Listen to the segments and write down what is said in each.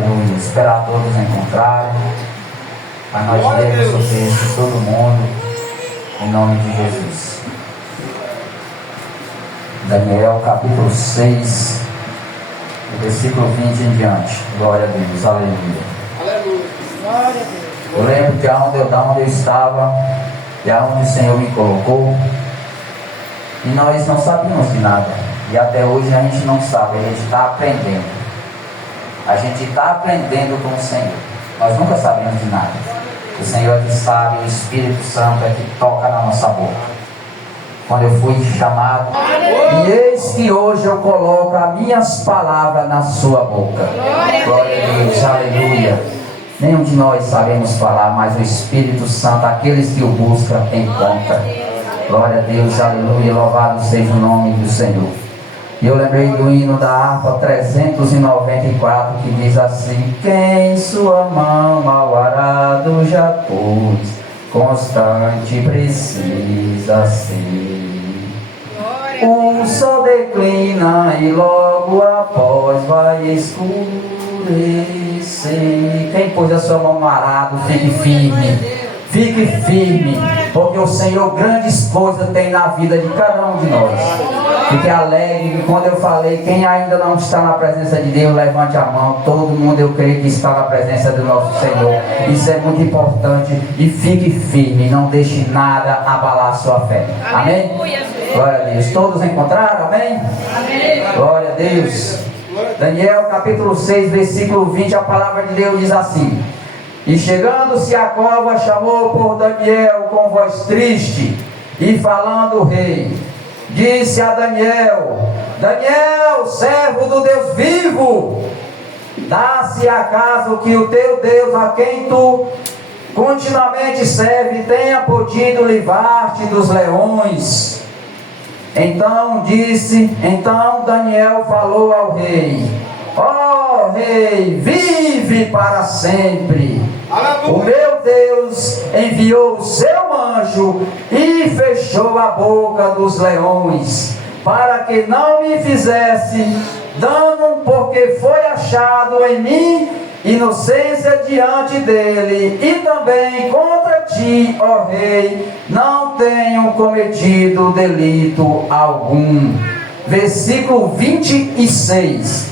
aleluia. Esperar todos encontrarem, para nós lermos o texto, todo mundo, em nome de Jesus. Daniel capítulo 6, versículo 20 em diante. Glória a Deus, aleluia. Aleluia. Glória a Deus. Eu lembro que da onde eu estava e aonde o Senhor me colocou, e nós não sabíamos de nada, e até hoje a gente não sabe, a gente está aprendendo. A gente está aprendendo com o Senhor. Nós nunca sabemos de nada. O Senhor é que sabe, o Espírito Santo é que toca na nossa boca. Quando eu fui chamado, e eis que hoje eu coloco as minhas palavras na sua boca. Glória a Deus, aleluia. Nenhum de nós sabemos falar, mas o Espírito Santo, aqueles que o buscam, encontra. Glória a Deus, aleluia, louvado seja o nome do Senhor. E eu lembrei do hino da harpa 394, que diz assim: quem sua mão ao arado já pôs, constante precisa ser. O sol declina e logo após vai escurecer. Quem pôs a sua mão no arado, fique firme. Fique firme, porque o Senhor grandes coisas tem na vida de cada um de nós. Fique alegre. Quando eu falei, quem ainda não está na presença de Deus, levante a mão. Todo mundo, eu creio que está na presença do nosso Senhor. Isso é muito importante. E fique firme, não deixe nada abalar a sua fé. Amém? Glória a Deus. Todos encontraram? Amém? Glória a Deus. Daniel capítulo 6, versículo 20, a palavra de Deus diz assim: e chegando-se à cova, chamou por Daniel com voz triste, e falando o rei, disse a Daniel: Daniel, servo do Deus vivo, dá-se acaso que o teu Deus, a quem tu continuamente serve, tenha podido livrar-te dos leões? Então Daniel falou ao rei: ó rei, vive para sempre. Aleluia. O meu Deus enviou o seu anjo e fechou a boca dos leões, para que não me fizesse dano, porque foi achado em mim inocência diante dele, e também contra ti, ó rei, não tenho cometido delito algum. Versículo 26.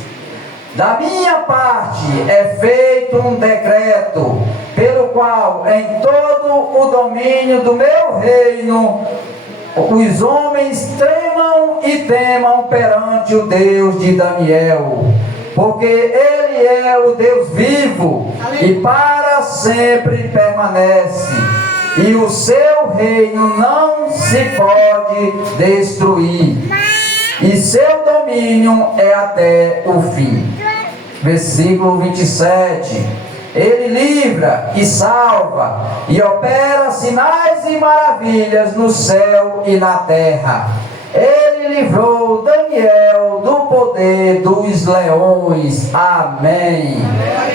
Da minha parte é feito um decreto, pelo qual em todo o domínio do meu reino os homens tremam e temam perante o Deus de Daniel, porque Ele é o Deus vivo e para sempre permanece, e o seu reino não se pode destruir, e seu domínio é até o fim. Versículo 27. Ele livra e salva e opera sinais e maravilhas no céu e na terra. Ele livrou Daniel do poder dos leões. Amém.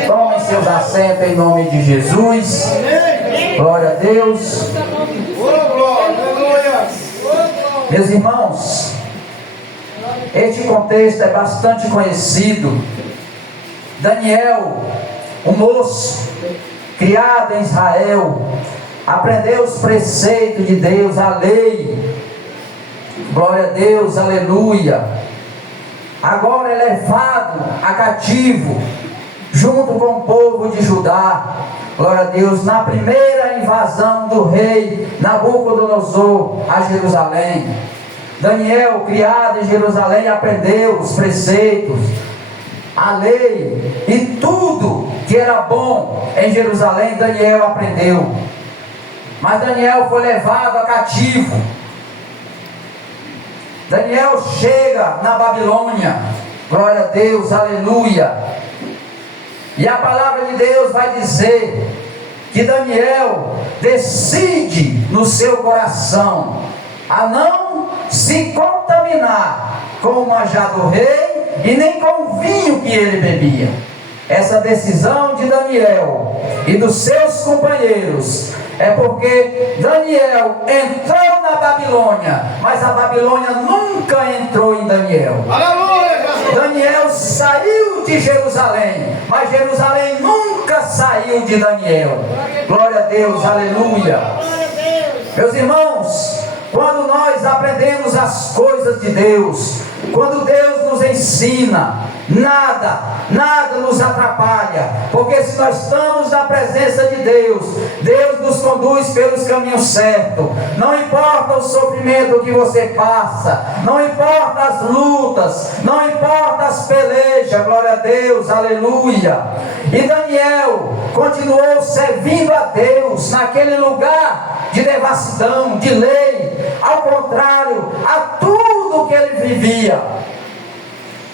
Tomem seus assentos em nome de Jesus. Glória a Deus. Meus irmãos, este contexto é bastante conhecido. Daniel, um moço criado em Israel, aprendeu os preceitos de Deus, a lei. Glória a Deus, aleluia. Agora é levado a cativo, junto com o povo de Judá. Glória a Deus, na primeira invasão do rei Nabucodonosor a Jerusalém. Daniel, criado em Jerusalém, aprendeu os preceitos, a lei e tudo que era bom em Jerusalém. Daniel aprendeu. Mas Daniel foi levado a cativo. Daniel chega na Babilônia. Glória a Deus, aleluia. E a palavra de Deus vai dizer que Daniel decide no seu coração a não se contaminar com o manjar do rei e nem com o vinho que ele bebia. Essa decisão de Daniel e dos seus companheiros é porque Daniel entrou na Babilônia, mas a Babilônia nunca entrou em Daniel. Aleluia! Daniel saiu de Jerusalém, mas Jerusalém nunca saiu de Daniel. Glória a Deus, aleluia. Meus irmãos, quando nós aprendemos as coisas de Deus, quando Deus nos ensina, nada nos atrapalha, porque se nós estamos na presença de Deus, Deus nos conduz pelos caminhos certos. Não importa o sofrimento que você passa, não importa as lutas, não importa as pelejas, glória a Deus, aleluia. E Daniel continuou servindo a Deus naquele lugar de devassidão, de lei, ao contrário a tudo que ele vivia.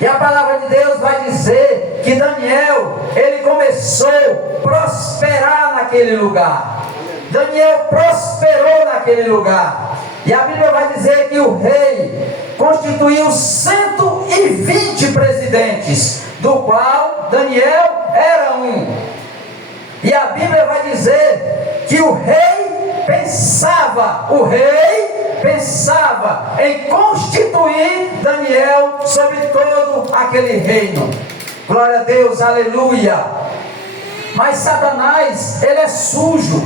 E a palavra de Deus vai dizer que Daniel, ele começou a prosperar naquele lugar. Daniel prosperou naquele lugar. E a Bíblia vai dizer que o rei constituiu 120 presidentes, do qual Daniel era um. E a Bíblia vai dizer que o rei pensava em constituir Daniel sobre todo aquele reino. Glória a Deus, aleluia. Mas Satanás, ele é sujo.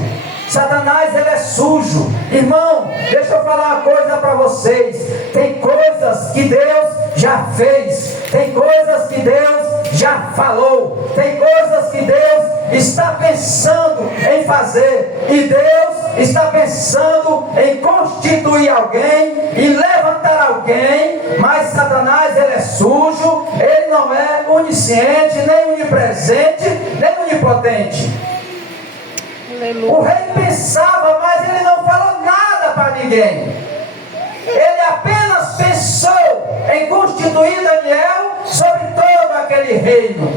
Irmão, deixa eu falar uma coisa para vocês. Tem coisas que Deus já fez, tem coisas que Deus já falou, tem coisas que Deus está pensando em fazer, e Deus está pensando em constituir alguém e levantar alguém. Mas Satanás, ele é sujo, ele não é onisciente, nem onipresente, nem onipotente. O rei pensava, mas ele não falou nada para ninguém. Ele apenas pensou em constituir Daniel sobre todo aquele reino.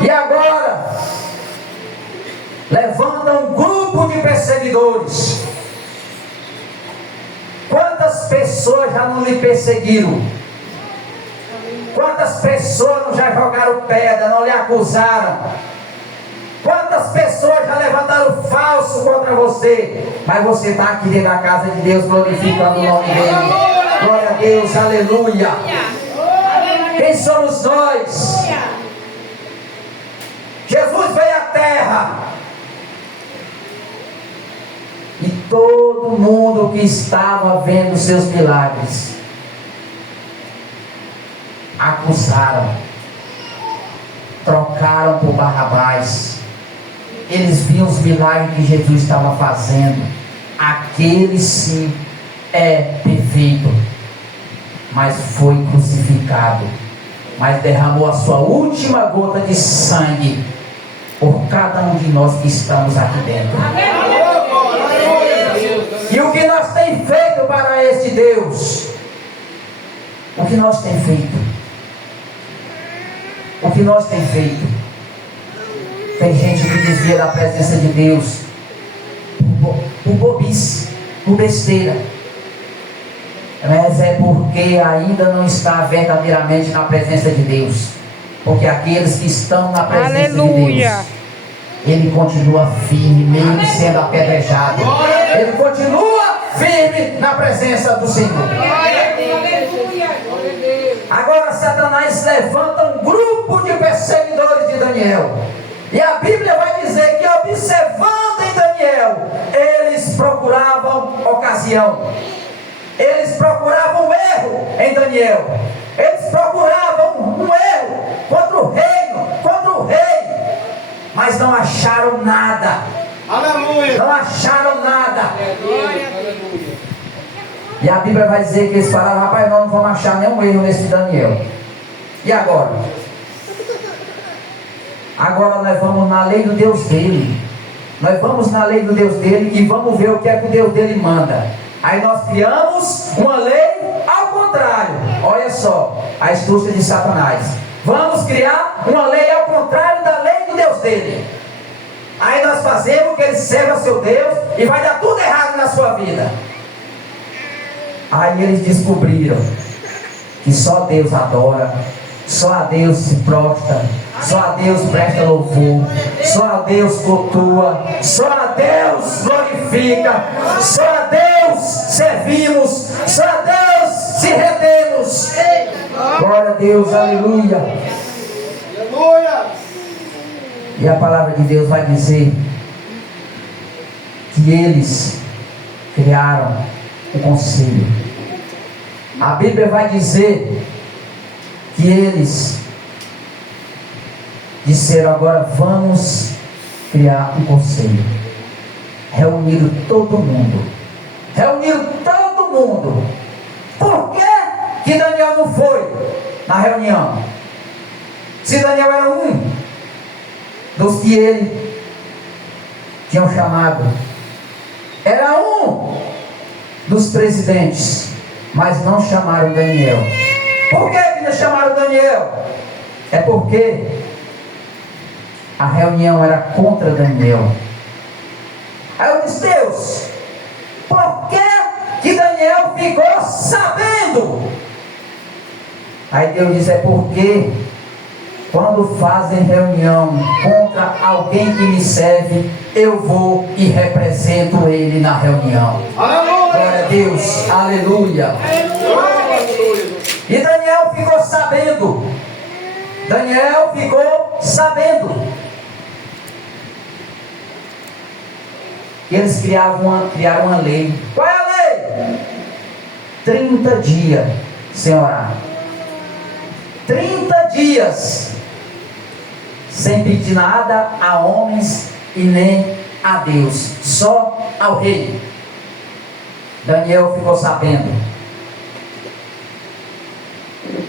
E agora levanta um grupo de perseguidores. Quantas pessoas já não lhe perseguiram? Quantas pessoas não já jogaram pedra, não lhe acusaram? Quantas pessoas já levantaram falso contra você? Mas você está aqui dentro da casa de Deus, glorificando o nome dele. Glória a Deus, aleluia. Quem somos nós? Jesus veio à terra, e todo mundo que estava vendo seus milagres acusaram, trocaram por Barrabás. Eles viam os milagres que Jesus estava fazendo. Aquele sim é perfeito, mas foi crucificado, mas derramou a sua última gota de sangue por cada um de nós que estamos aqui dentro. E o que nós temos feito para esse Deus? O que nós temos feito? O que nós temos feito? Tem gente que desvia da presença de Deus por bobice, por besteira. Mas é porque ainda não está verdadeiramente na presença de Deus. Porque aqueles que estão na presença de Deus, ele continua firme, mesmo sendo apedrejado. Ele continua firme na presença do Senhor. Agora Satanás levanta um grupo de perseguidores de Daniel. E a Bíblia vai dizer que, observando em Daniel, eles procuravam ocasião. Eles procuravam um erro em Daniel. Eles procuravam um erro contra o reino, contra o rei. Mas não acharam nada. Aleluia. Não acharam nada. E a Bíblia vai dizer que eles falaram: rapaz, nós não vamos achar nenhum erro nesse Daniel. E agora? Agora nós vamos na lei do Deus dele. Nós vamos na lei do Deus dele e vamos ver o que é que o Deus dele manda. Aí nós criamos uma lei ao contrário. Olha só, a astúcia de Satanás. Vamos criar uma lei ao contrário da lei do Deus dele. Aí nós fazemos que ele serva seu Deus e vai dar tudo errado na sua vida. Aí eles descobriram que só Deus adora, só a Deus se prostra, só a Deus presta louvor, só a Deus cultua, só a Deus glorifica, só a Deus servimos, só a Deus se retemos. Glória a Deus, aleluia. Aleluia. E a palavra de Deus vai dizer que eles criaram o conselho. A Bíblia vai dizer que eles disseram: agora vamos criar um conselho. Reuniram todo mundo. Por que Daniel não foi na reunião? Se Daniel era um dos que ele tinham chamado, era um dos presidentes, mas não chamaram Daniel. Por que não chamaram Daniel? É porque a reunião era contra Daniel. Aí eu disse: Deus, por que Daniel ficou sabendo? Aí Deus disse: é porque quando fazem reunião contra alguém que me serve, eu vou e represento ele na reunião. Glória a Deus, aleluia. E Daniel ficou sabendo. E eles criaram uma lei. Qual é a lei? 30 dias sem orar. 30 dias sem pedir nada a homens e nem a Deus, só ao rei. Daniel ficou sabendo.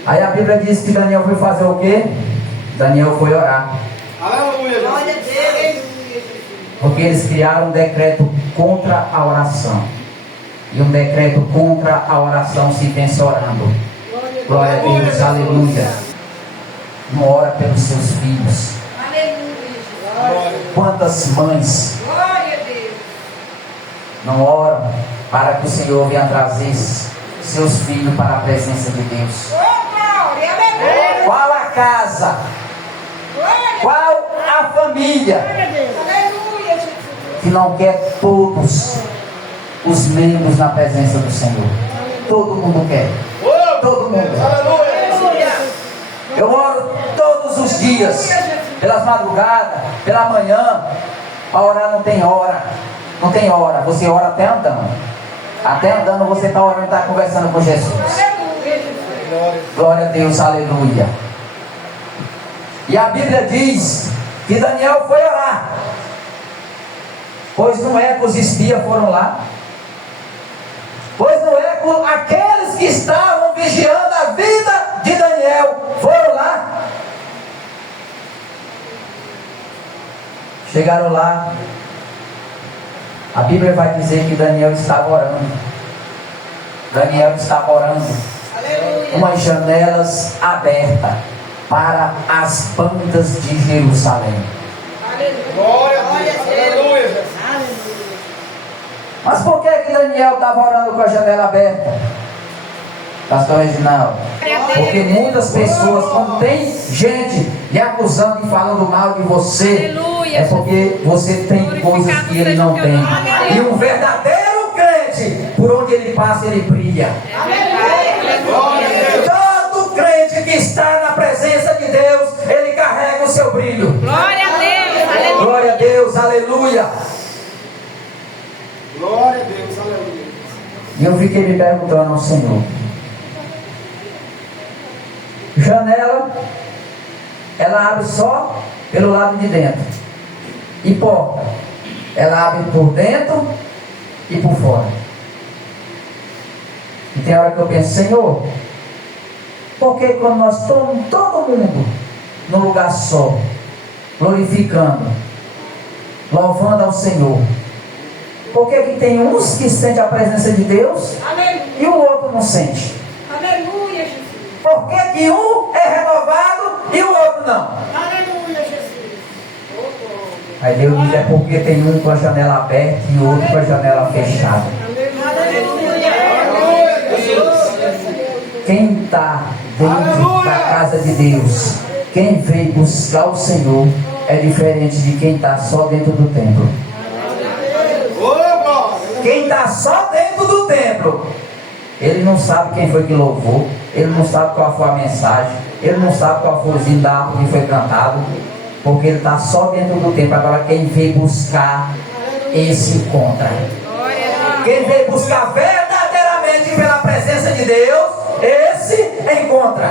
Aí a Bíblia diz que Daniel foi fazer o quê? Daniel foi orar. Aleluia. Glória a Deus. Porque eles criaram um decreto contra a oração. E um decreto contra a oração se vence orando. Glória a Deus, aleluia. Não ora pelos seus filhos. Aleluia. Quantas mães Glória a Deus. não oram para que o Senhor venha trazer seus filhos para a presença de Deus? Qual a casa? Qual a família que não quer todos os membros na presença do Senhor? Todo mundo quer. Todo mundo. Eu oro todos os dias, pelas madrugadas, pela manhã. Para orar não tem hora. Não tem hora. Você ora até andando. Até andando você está orando, está conversando com Jesus. Glória a Deus, aleluia. E a Bíblia diz que Daniel foi orar, pois não é que os espias foram lá, pois não é que aqueles que estavam vigiando a vida de Daniel foram lá. Chegaram lá, a Bíblia vai dizer que Daniel estava orando. Daniel estava orando. Aleluia. Umas janelas abertas para as bandas de Jerusalém. Glória a Deus. Aleluia. Mas por que Daniel estava orando com a janela aberta? Pastor Reginaldo, porque muitas pessoas, quando tem gente lhe acusando e falando mal de você, é porque você tem coisas que ele não tem. E um verdadeiro crente, por onde ele passa, ele brilha. Todo crente que está na presença de Deus, ele carrega o seu brilho. Glória a Deus, aleluia. Glória a Deus, aleluia. Glória a Deus, aleluia. E eu fiquei me perguntando ao Senhor: janela, ela abre só pelo lado de dentro, e porta, ela abre por dentro e por fora. E tem hora que eu penso: Senhor, porque quando nós estamos todo mundo num lugar só, glorificando, louvando ao Senhor, por que tem uns que sentem a presença de Deus e o outro não sente? Aleluia, Jesus. Por que um é renovado e o outro não? Aleluia, Jesus. Aí Deus diz: é porque tem um com a janela aberta e o outro com a janela fechada. Aleluia. Quem está dentro da casa de Deus, quem veio buscar o Senhor, é diferente de quem está só dentro do templo. Quem está só dentro do templo, Ele não sabe quem foi que louvou, ele não sabe qual foi a mensagem, ele não sabe qual foi o zinho da harpa que foi cantado, porque ele está só dentro do tempo. Agora quem veio buscar, esse encontra. Quem veio buscar verdadeiramente pela presença de Deus, esse encontra.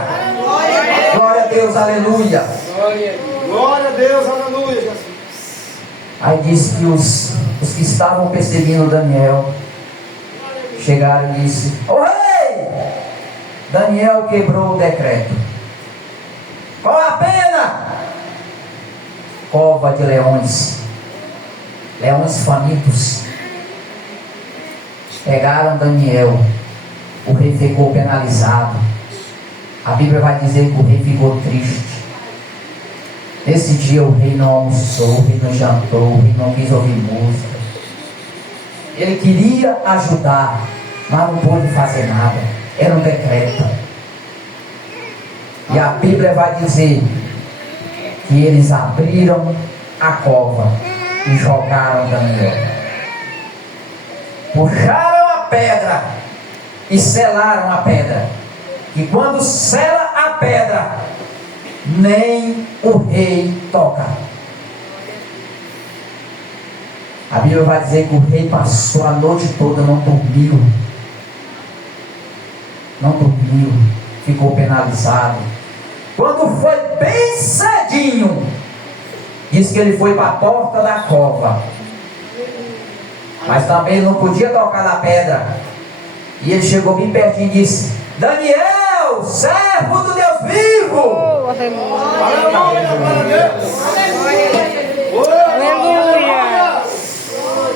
Glória a Deus, aleluia. Glória a Deus, aleluia, Jesus. Aí diz que os que estavam perseguindo Daniel chegaram e disse: "Ô rei, Daniel quebrou o decreto. Qual a pena? Cova de leões, leões famintos." Pegaram Daniel, o rei ficou penalizado. A Bíblia vai dizer que o rei ficou triste. Nesse dia o rei não almoçou, o rei não jantou, o rei não quis ouvir música. Ele queria ajudar, mas não pôde fazer nada. Era um decreto. E a Bíblia vai dizer que eles abriram a cova e jogaram Daniel. Puxaram a pedra e selaram a pedra. E quando sela a pedra, nem o rei toca. A Bíblia vai dizer que o rei passou a noite toda, não dormiu. Não dormiu, ficou penalizado. Quando foi bem cedinho, diz que ele foi para a porta da cova, mas também ele não podia tocar na pedra. E ele chegou bem pertinho e disse: "Daniel, servo do Deus vivo, Aleluia.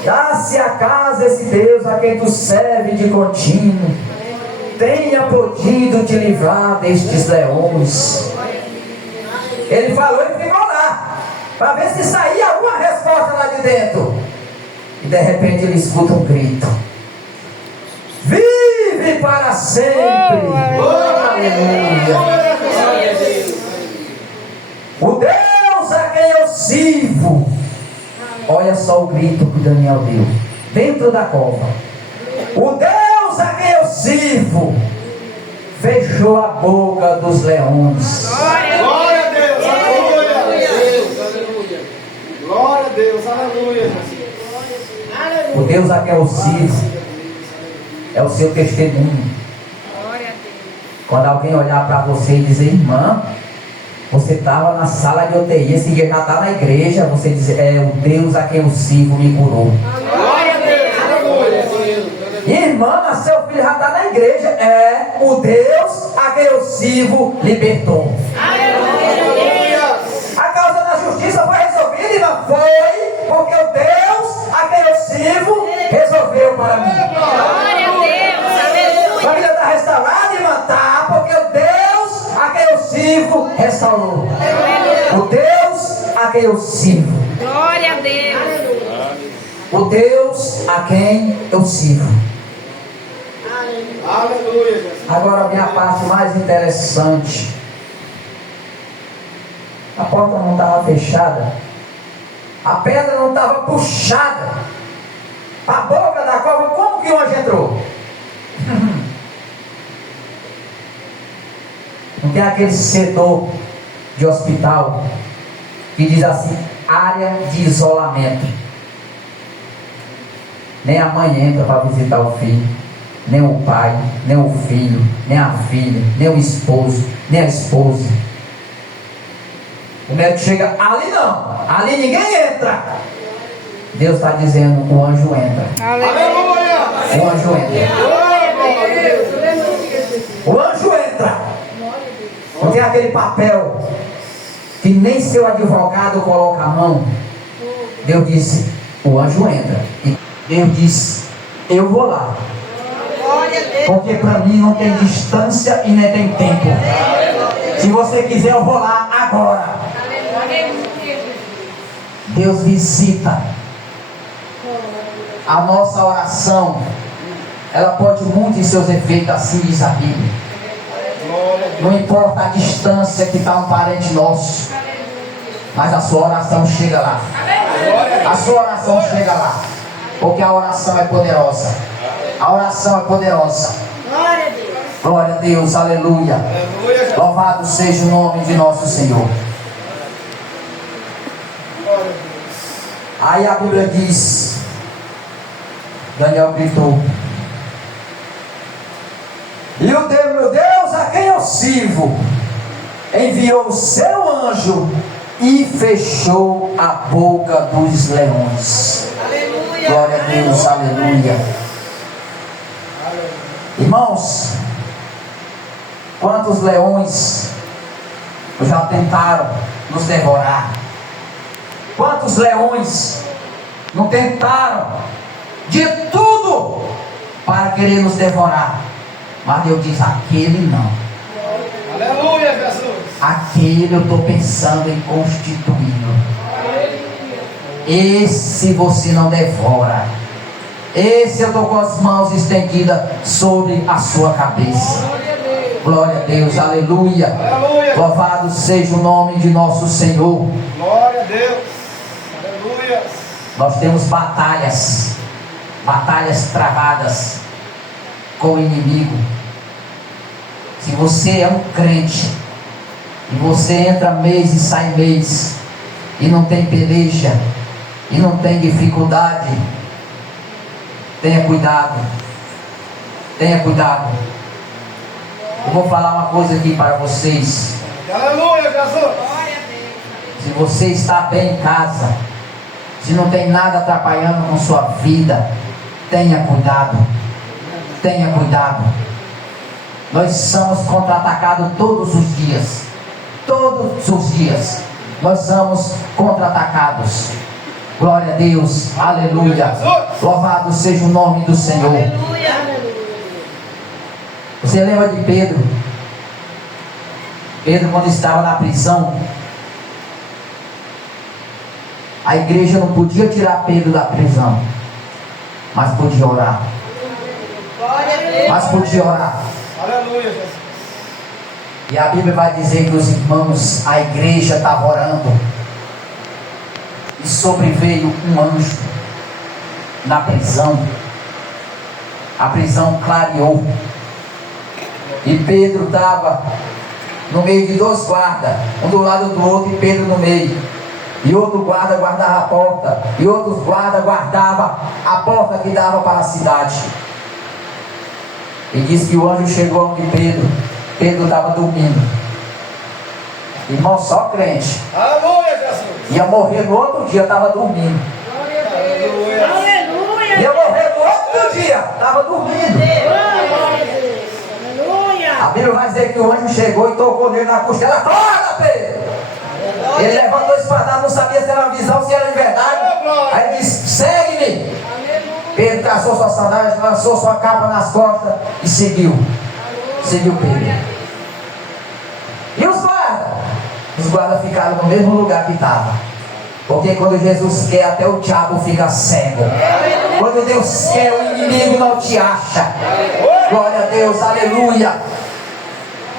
dá-se a casa esse Deus a quem tu serve de contínuo, tenha podido te livrar destes leões." Ele falou e ficou lá, para ver se saía alguma resposta lá de dentro. E de repente ele escuta um grito: "Vive para sempre!" Aleluia! O Deus a quem eu sirvo. Olha só o grito que Daniel deu dentro da cova. O Deus a quem eu sirvo fechou a boca dos leões. Glória a Deus, aleluia. Glória a Deus, aleluia. O Deus a quem eu sirvo é o seu testemunho. Quando alguém olhar para você e dizer: "Irmã, você estava na sala de UTI, esse dia já está na igreja", você diz: "É o Deus a quem eu sirvo me curou." Glória a Deus, aleluia. "Irmã, mas seu filho já está na igreja", é o Deus a quem eu sirvo libertou. A causa da justiça foi resolvida, irmã? Foi, porque o Deus a quem eu sirvo resolveu para mim. Glória a Deus, aleluia. Família está restaurada, irmã? Tá, porque o Deus a quem eu sirvo restaurou. O Deus a quem eu sirvo. Glória a Deus. O Deus a quem eu sirvo. Aleluia, Jesus. Agora vem a parte mais interessante. A porta não estava fechada, a pedra não estava puxada para a boca da cova. Como que o anjo entrou? Não tem aquele setor de hospital que diz assim: área de isolamento. Nem a mãe entra para visitar o filho, nem o pai, nem o filho, nem a filha, nem o esposo, nem a esposa. O médico chega: ali não, ali ninguém entra. Deus está dizendo: o anjo entra. Aleluia. O anjo entra. O anjo entra. Não tem aquele papel que nem seu advogado coloca a mão. Deus disse: o anjo entra. E Deus disse: eu vou lá. Porque para mim não tem distância e nem tem tempo. Se você quiser, eu vou lá agora. Deus visita. A nossa oração, ela pode muito em seus efeitos, assim diz a Bíblia. Não importa a distância que está um parente nosso, mas a sua oração chega lá. A sua oração chega lá. Porque a oração é poderosa. A oração é poderosa. Glória a Deus, aleluia. Aleluia, Jesus. Louvado seja o nome de nosso Senhor. Glória a Deus. Aí a Bíblia diz, Daniel gritou: e o meu Deus a quem eu sirvo enviou o seu anjo e fechou a boca dos leões. Aleluia. Glória a Deus, aleluia. Irmãos, quantos leões já tentaram nos devorar? Quantos leões não tentaram de tudo para querer nos devorar? Mas Deus diz: aquele não. Aleluia, Jesus. Aquele eu estou pensando em constituí-lo. Esse você não devora. Esse eu estou com as mãos estendidas sobre a sua cabeça. Glória a Deus, aleluia. Aleluia. Louvado seja o nome de nosso Senhor. Glória a Deus. Aleluia. Nós temos batalhas travadas com o inimigo. Se você é um crente e você entra mês e sai mês e não tem peleja e não tem dificuldade, tenha cuidado. Tenha cuidado. Eu vou falar uma coisa aqui para vocês. Aleluia, Jesus. Se você está bem em casa, se não tem nada atrapalhando com sua vida, tenha cuidado. Tenha cuidado. Nós somos contra-atacados todos os dias. Todos os dias. Nós somos contra-atacados. Glória a Deus. Aleluia. Louvado seja o nome do Senhor. Você lembra de Pedro? Pedro, quando estava na prisão, a igreja não podia tirar Pedro da prisão, mas podia orar. Mas podia orar. Aleluia, Jesus. E a Bíblia vai dizer que os irmãos, a igreja estava orando, e sobreveio um anjo na prisão. A prisão clareou, e Pedro estava no meio de dois guardas, um do lado do outro e Pedro no meio. E outro guarda guardava a porta, e outros guarda guardava a porta que dava para a cidade. E diz que o anjo chegou onde Pedro estava dormindo. Irmão, só crente. Aleluia, Jesus. Ia morrer no outro dia, estava dormindo. Aleluia. Ia morrer no outro dia, estava dormindo. A Bíblia vai dizer que o anjo chegou e tocou nele na costela. Acorda, Pedro! Ele levantou espadado, não sabia se era uma visão, se era de verdade. Aí ele disse: segue-me. Pedro traçou sua sandália, lançou sua capa nas costas e seguiu. Seguiu Pedro. E os guardas? Os guardas ficaram no mesmo lugar que estavam. Porque quando Jesus quer, até o diabo fica cego. Quando Deus quer, o inimigo não te acha. Glória a Deus, aleluia.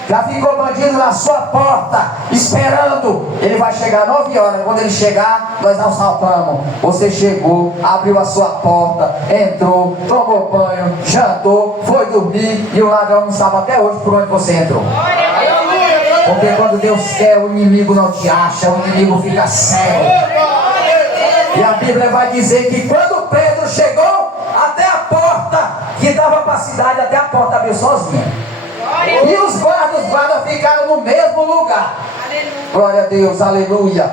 Já ficou bandido na sua porta, esperando. Ele vai chegar 9 horas. Quando ele chegar, nós assaltamos. Você chegou, abriu a sua porta, entrou, tomou banho, jantou, foi dormir. E o ladrão não sabe até hoje por onde você entrou. Porque quando Deus quer, o inimigo não te acha. O inimigo fica cego. E a Bíblia vai dizer que quando Pedro chegou até a porta que dava para a cidade, até a porta abriu sozinha. E os guardas ficaram no mesmo lugar. Glória a Deus, aleluia.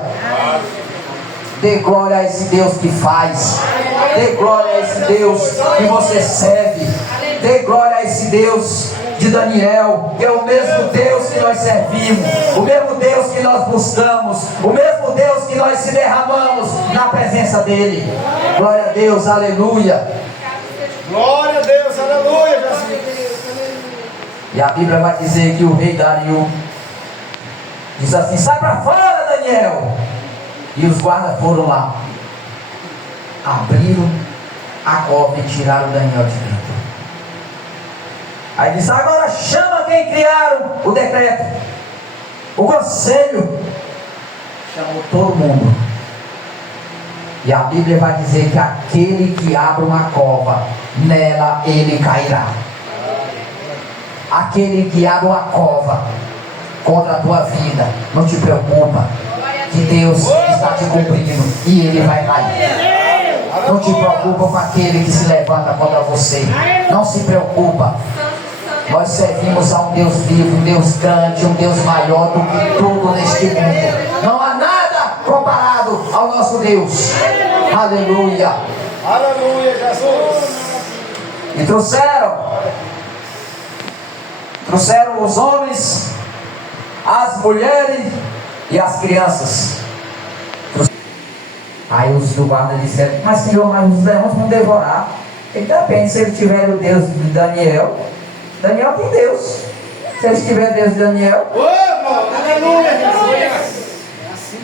Dê glória a esse Deus que faz. Dê glória a esse Deus que você serve. Dê glória a esse Deus de Daniel, que é o mesmo Deus que nós servimos, o mesmo Deus que nós buscamos, o mesmo Deus que nós se derramamos na presença dele. Glória a Deus, aleluia. Glória a Deus, aleluia, Jesus. E a Bíblia vai dizer que o rei Dario diz assim: sai para fora, Daniel. E os guardas foram lá, abriram a cova e tiraram Daniel de dentro. Aí disse: agora chama quem criaram o decreto, o conselho. Chamou todo mundo. E a Bíblia vai dizer que aquele que abre uma cova, nela ele cairá. aquele que abre uma cova contra a tua vida. Não te preocupa, que Deus está te cumprindo e Ele vai cair. Não te preocupa com aquele que se levanta contra você. Não se preocupa. Nós servimos a um Deus vivo, um Deus grande, um Deus maior do que tudo neste mundo. Não há nada comparado ao nosso Deus. Aleluia. Aleluia, Jesus. E trouxeram os homens, as mulheres e as crianças. Aí os do guarda disseram: mas Senhor, mas os leões vão devorar. Ele depende, se ele tiver o Deus de Daniel tem Deus. Se ele tiver Deus de Daniel, Aleluia, Jesus.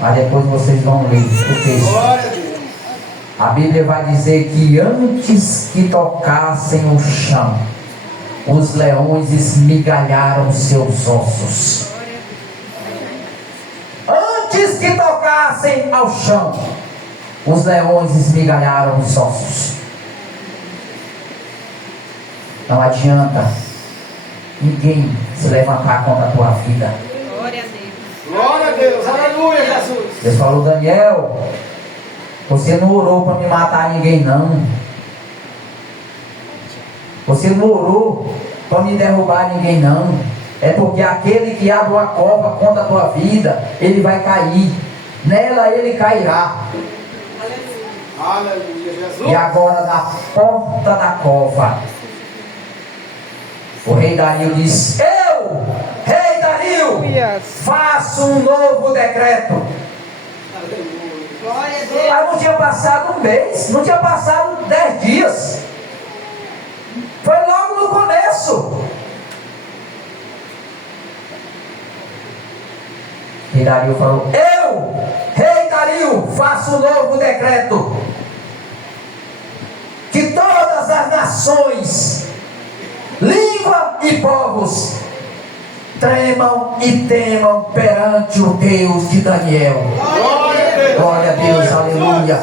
mas depois vocês vão ler o texto. Glória a Deus. A Bíblia vai dizer que antes que tocassem o chão, os leões esmigalharam seus ossos. Antes que tocassem ao chão, os leões esmigalharam os ossos. Não adianta ninguém se levantar contra a tua vida. Glória a Deus. Glória a Deus. Aleluia, Jesus. Deus falou: Daniel, você não orou para me matar ninguém, não. Você não orou para me derrubar ninguém, não. É porque aquele que abre uma cova contra a tua vida, ele vai cair. Nela ele cairá. Aleluia, Jesus. E agora, na porta da cova, o rei Dario disse: eu, rei Dario, faço um novo decreto. Glória a Deus. Mas não tinha passado um mês, não tinha passado 10 dias. Foi logo no começo. Rei Dario falou: eu, rei Dario, faço um novo decreto, que todas as nações, língua e povos tremam e temam perante o Deus de Daniel. Glória a Deus. Glória a Deus, aleluia.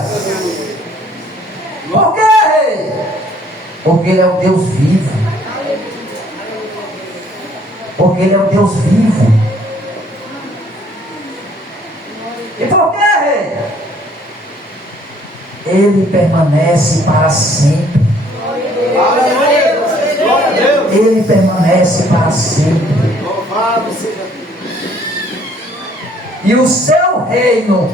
Por quê, rei? Porque Ele é o Deus vivo. Porque Ele é o Deus vivo. E por quê, rei? Ele permanece para sempre. Aleluia. Glória a Deus. Ele permanece para sempre. Louvado seja Deus. E o seu reino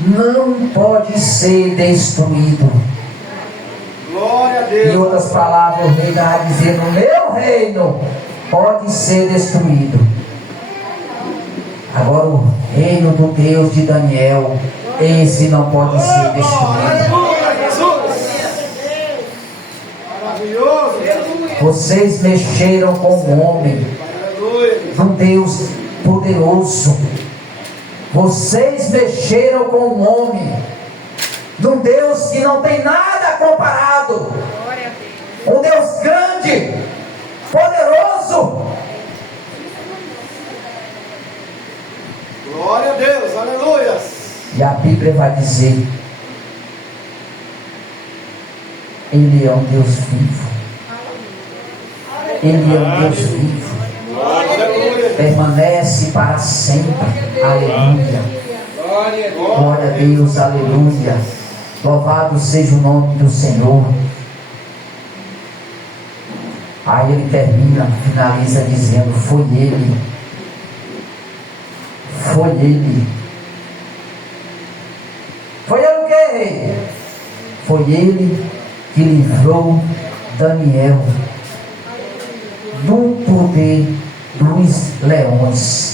não pode ser destruído. Glória a Em Deus. outras palavras, o rei está dizendo: o meu reino pode ser destruído. Agora o reino do Deus de Daniel, esse não pode ser destruído. Aleluia, Jesus. Maravilhoso. Vocês mexeram com o homem, Aleluia. um Deus poderoso. Vocês mexeram com o homem, num Deus que não tem nada comparado. Glória a Deus. Um Deus grande, poderoso. Glória a Deus. Aleluia. E a Bíblia vai dizer: Ele é um Deus vivo. Ele é um Deus vivo. Aleluia. Permanece para sempre. Aleluia. Glória a Deus, aleluia. Louvado seja o nome do Senhor. Aí ele termina, finaliza dizendo: foi Ele. Foi Ele. Foi Ele o que, rei? Foi Ele que livrou Daniel do poder dos leões.